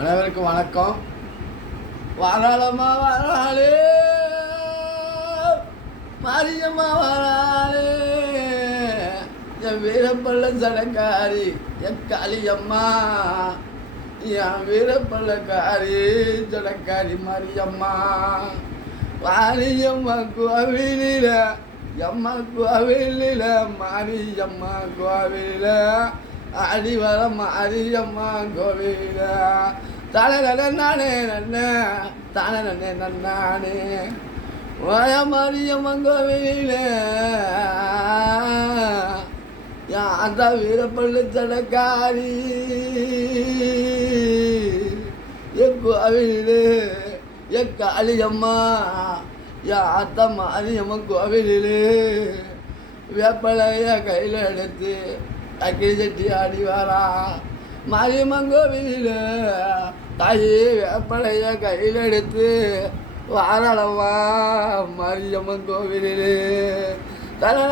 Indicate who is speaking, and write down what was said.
Speaker 1: அனைவருக்கும் வணக்கம். வாராளம்மா வராளு. மாரியம்மா வராளு. என் வீரப்பள்ள சடக்காரி என் காளியம்மா. என் வீரப்பள்ளக்காரி சடக்காரி மாரியம்மா. மாரியம்மா கோவிலில் எம்மா கோவிலில் மாரியம்மா கோவிலில். அடி வர மாரியம்மா கோவில தானே நானே நன்னே தானே நன்னே நன்னானே ஓய மாரியம்மா கோவில யாந்த வீரப்பள்ளி தடக்காரி என் கோவிலே என் காளியம்மா என் ஆத்தா மாரியம்மா கோவிலே வேப்பலைய கையில் எடுத்து அக்கிரி செட்டி ஆடி வாரா மாரியம்மன் கோவிலில் தாயி வேப்பலைய கையில் எடுத்து வாரளவா மாரியம்மன் கோவிலில் தனே